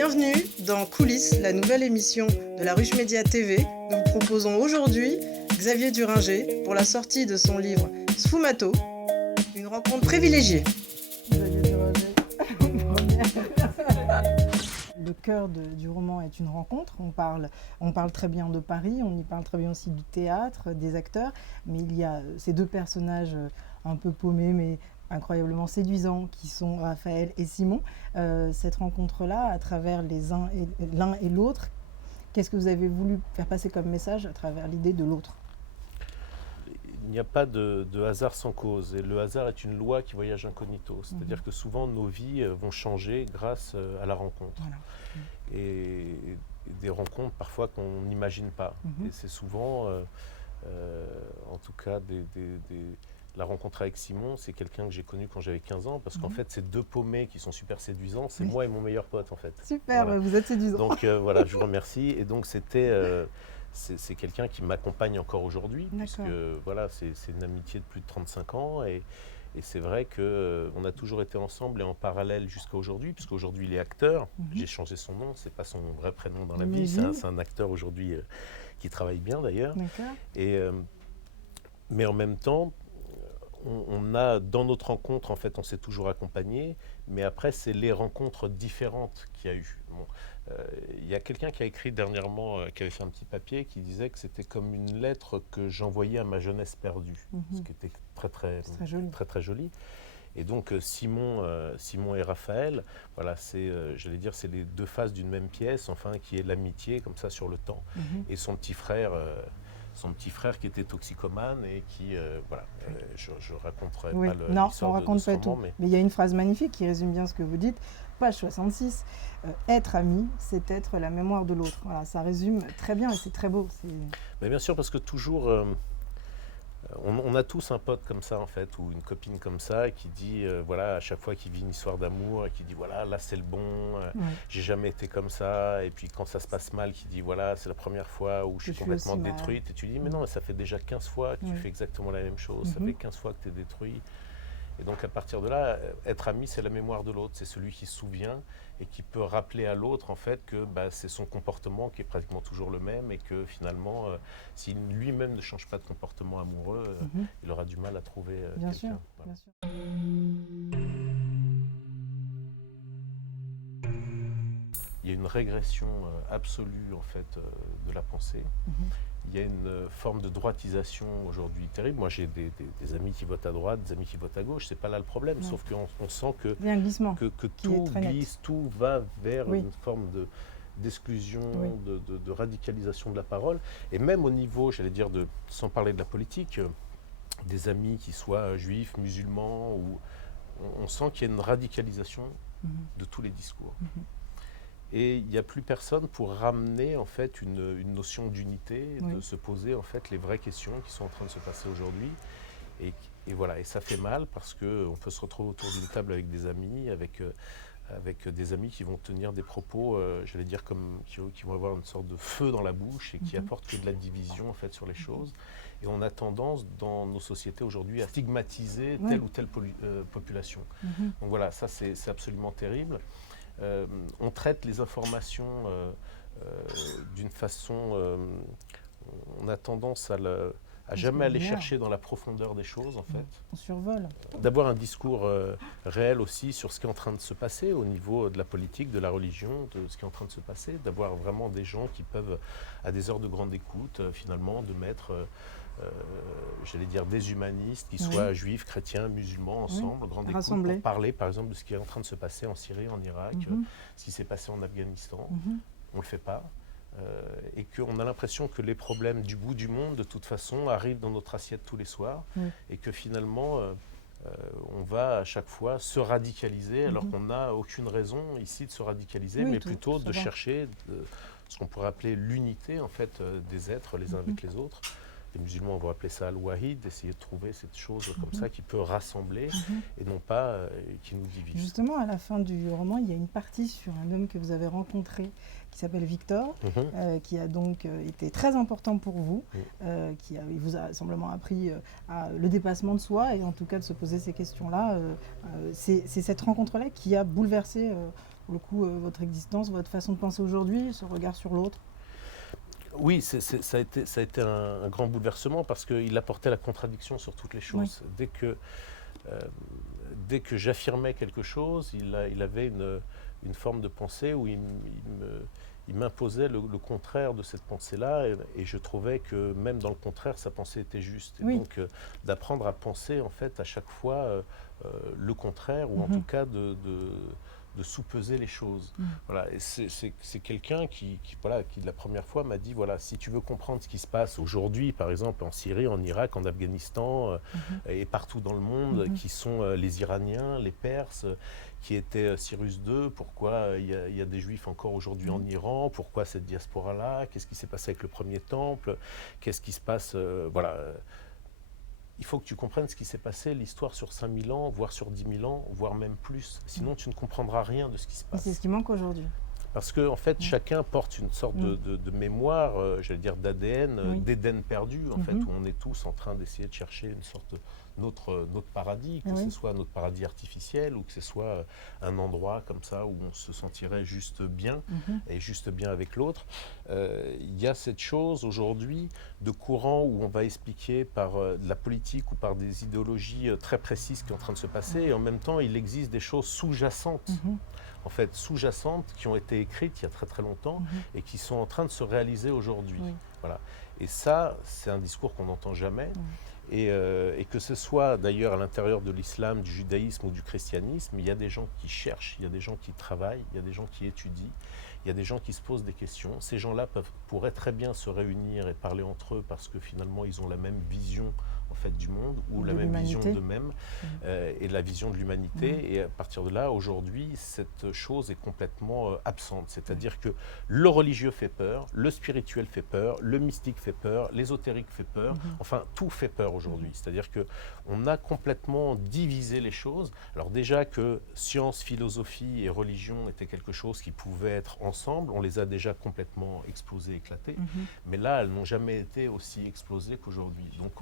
Bienvenue dans Coulisses, la nouvelle émission de la Ruche Média TV. Nous vous proposons aujourd'hui Xavier Duringer pour la sortie de son livre Sfumato, une rencontre privilégiée. Xavier Duringer. Le cœur du roman est une rencontre. On parle très bien de Paris, on y parle très bien aussi du théâtre, des acteurs, mais il y a ces deux personnages un peu paumés, mais incroyablement séduisants, qui sont Raphaël et Simon. Cette rencontre-là, à travers l'un et l'autre, qu'est-ce que vous avez voulu faire passer comme message à travers l'idée de l'autre ? Il n'y a pas de hasard sans cause, et le hasard est une loi qui voyage incognito, c'est-à-dire que souvent nos vies vont changer grâce à la rencontre. Voilà. Et des rencontres parfois qu'on n'imagine pas. Et c'est souvent, en tout cas, la rencontre avec Simon, c'est quelqu'un que j'ai connu quand j'avais 15 ans, parce qu'en fait, ces deux paumés qui sont super séduisants, c'est moi et mon meilleur pote, en fait. Super, voilà. Vous êtes séduisant. Donc voilà, je vous remercie. Et donc c'était... c'est quelqu'un qui m'accompagne encore aujourd'hui, puisque voilà, c'est une amitié de plus de 35 ans, et c'est vrai qu'on a toujours été ensemble et en parallèle jusqu'à aujourd'hui, puisqu'aujourd'hui il est acteur. J'ai changé son nom, c'est pas son vrai prénom dans la vie, c'est un acteur aujourd'hui qui travaille bien d'ailleurs. Mais en même temps, on a, dans notre rencontre, en fait, on s'est toujours accompagné, mais après, c'est les rencontres différentes qu'il y a eu. Bon, y a quelqu'un qui a écrit dernièrement, qui avait fait un petit papier, qui disait que c'était comme une lettre que j'envoyais à ma jeunesse perdue, ce qui était très joli. Et donc Simon et Raphaël, voilà, j'allais dire, c'est les deux faces d'une même pièce, enfin, qui est l'amitié comme ça sur le temps. Et son petit frère qui était toxicomane et qui, voilà, je raconterai pas l'histoire non, on raconte pas tout. Mais il y a une phrase magnifique qui résume bien ce que vous dites, page 66. Être ami, c'est être la mémoire de l'autre. Voilà, ça résume très bien et c'est très beau. Mais bien sûr, parce que toujours, on a tous un pote comme ça, en fait, ou une copine comme ça, qui dit, voilà, à chaque fois qu'il vit une histoire d'amour, et qui dit, voilà, là c'est le bon, j'ai jamais été comme ça, et puis quand ça se passe mal, qui dit, voilà, c'est la première fois où je suis complètement détruite, et tu dis, mais non, ça fait déjà 15 fois que tu fais exactement la même chose, ça fait 15 fois que tu es détruit. Et donc à partir de là, être ami, c'est la mémoire de l'autre, c'est celui qui se souvient et qui peut rappeler à l'autre en fait que c'est son comportement qui est pratiquement toujours le même et que finalement, si lui-même ne change pas de comportement amoureux, il aura du mal à trouver quelqu'un. Voilà. Bien sûr. Il y a une régression absolue en fait de la pensée. Il y a une forme de droitisation aujourd'hui terrible. Moi, j'ai des amis qui votent à droite, des amis qui votent à gauche. C'est pas là le problème, sauf qu'on sent que tout glisse, tout va vers une forme d'exclusion, de radicalisation de la parole. Et même au niveau, j'allais dire, sans parler de la politique, des amis qui soient juifs, musulmans, on sent qu'il y a une radicalisation de tous les discours. Et il n'y a plus personne pour ramener en fait une notion d'unité, de se poser en fait les vraies questions qui sont en train de se passer aujourd'hui. Et voilà, et ça fait mal parce qu'on peut se retrouver autour d'une table avec des amis, avec des amis qui vont tenir des propos, j'allais dire, qui vont avoir une sorte de feu dans la bouche et qui apportent que de la division en fait sur les choses. Et on a tendance dans nos sociétés aujourd'hui à stigmatiser telle ou telle population. Donc voilà, ça c'est absolument terrible. On traite les informations d'une façon... on a tendance à jamais aller chercher dans la profondeur des choses, en fait. On survole. D'avoir un discours réel aussi sur ce qui est en train de se passer au niveau de la politique, de la religion, de ce qui est en train de se passer. D'avoir vraiment des gens qui peuvent, à des heures de grande écoute, finalement, de mettre... j'allais dire des humanistes qui soient juifs, chrétiens, musulmans ensemble, grande écoute, pour parler par exemple de ce qui est en train de se passer en Syrie, en Irak, ce qui s'est passé en Afghanistan. On ne le fait pas. Et qu'on a l'impression que les problèmes du bout du monde, de toute façon, arrivent dans notre assiette tous les soirs et que finalement, on va à chaque fois se radicaliser alors qu'on n'a aucune raison ici de se radicaliser, mais plutôt de chercher ce qu'on pourrait appeler l'unité en fait, des êtres les uns avec les autres. Les musulmans vont appeler ça al-wahid, d'essayer de trouver cette chose comme ça qui peut rassembler et non pas qui nous divise. Justement, à la fin du roman, il y a une partie sur un homme que vous avez rencontré qui s'appelle Victor, qui a donc été très important pour vous, il vous a simplement appris le dépassement de soi et en tout cas de se poser ces questions-là. C'est cette rencontre-là qui a bouleversé pour le coup, votre existence, votre façon de penser aujourd'hui, ce regard sur l'autre? Oui, ça a été un grand bouleversement parce qu'il apportait la contradiction sur toutes les choses. Oui. Dès que j'affirmais quelque chose, il avait une forme de pensée où il m'imposait le contraire de cette pensée-là, et je trouvais que même dans le contraire, sa pensée était juste. Et oui. Donc d'apprendre à penser en fait à chaque fois le contraire, ou en tout cas de sous-peser les choses. Voilà. Et c'est quelqu'un qui la première fois m'a dit, voilà, si tu veux comprendre ce qui se passe aujourd'hui, par exemple en Syrie, en Irak, en Afghanistan et partout dans le monde, qui sont les Iraniens, les Perses, qui étaient Cyrus II, pourquoi il y a des Juifs encore aujourd'hui en Iran, pourquoi cette diaspora-là, qu'est-ce qui s'est passé avec le premier temple, qu'est-ce qui se passe, voilà. Il faut que tu comprennes ce qui s'est passé, l'histoire sur 5000 ans, voire sur 10 000 ans, voire même plus. Sinon, tu ne comprendras rien de ce qui se passe. Et c'est ce qui manque aujourd'hui. Parce qu'en fait, chacun porte une sorte de mémoire, j'allais dire d'ADN, d'Éden perdu, en fait, où on est tous en train d'essayer de chercher une sorte notre paradis, que ce soit notre paradis artificiel ou que ce soit un endroit comme ça où on se sentirait juste bien et juste bien avec l'autre. Il y a cette chose aujourd'hui de courant où on va expliquer par de la politique ou par des idéologies très précises qui est en train de se passer, et en même temps il existe des choses sous-jacentes, en fait sous-jacentes, qui ont été écrites il y a très très longtemps et qui sont en train de se réaliser aujourd'hui. Voilà. Et ça, c'est un discours qu'on n'entend jamais. Et que ce soit d'ailleurs à l'intérieur de l'islam, du judaïsme ou du christianisme, il y a des gens qui cherchent, il y a des gens qui travaillent, il y a des gens qui étudient, il y a des gens qui se posent des questions. Ces gens-là pourraient très bien se réunir et parler entre eux parce que finalement ils ont la même vision en fait du monde, ou la même vision d'eux-mêmes et la vision de l'humanité. Et à partir de là, aujourd'hui, cette chose est complètement absente. C'est-à-dire que le religieux fait peur, le spirituel fait peur, le mystique fait peur, l'ésotérique fait peur, enfin tout fait peur aujourd'hui. C'est-à-dire qu'on a complètement divisé les choses. Alors déjà que science, philosophie et religion étaient quelque chose qui pouvait être ensemble, on les a déjà complètement explosées, éclatées. Mais là, elles n'ont jamais été aussi explosées qu'aujourd'hui. Donc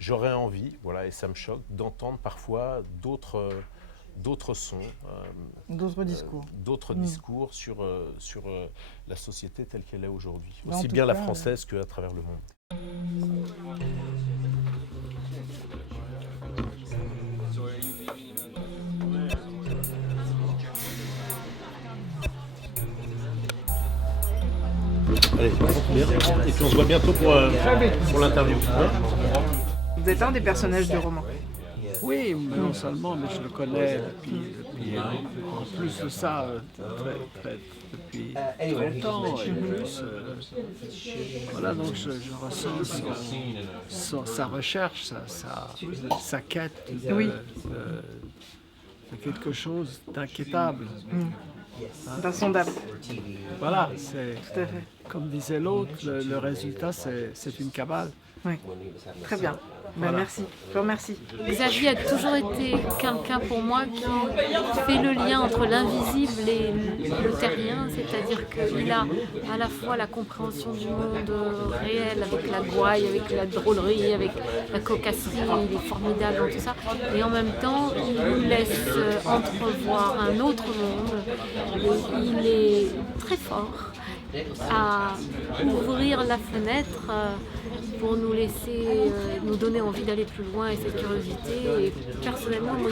j'aurais envie, voilà, et ça me choque, d'entendre parfois d'autres sons, d'autres discours, discours sur la société telle qu'elle est aujourd'hui, aussi bien la française qu'à travers le monde. Allez, et puis on se voit bientôt pour l'interview. Vous êtes un des personnages du roman. Oui, non seulement, mais je le connais depuis en plus de ça, depuis très longtemps, et plus, voilà, donc je ressens sa recherche, sa quête de quelque chose d'inquiétable. D'insondable. Voilà, c'est tout à fait. Comme disait l'autre, le résultat c'est une cabale. Oui, très bien. Voilà. Merci, je vous remercie. Xavier a toujours été quelqu'un pour moi qui fait le lien entre l'invisible et le terrien, c'est-à-dire qu'il a à la fois la compréhension du monde réel avec la gouaille, avec la drôlerie, avec la cocasserie, il est formidable dans tout ça, et en même temps il nous laisse entrevoir un autre monde, et il est très fort à ouvrir la fenêtre pour nous laisser, nous donner envie d'aller plus loin, et cette curiosité. Et personnellement, moi,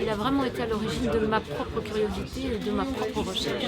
il a vraiment été à l'origine de ma propre curiosité et de ma propre recherche.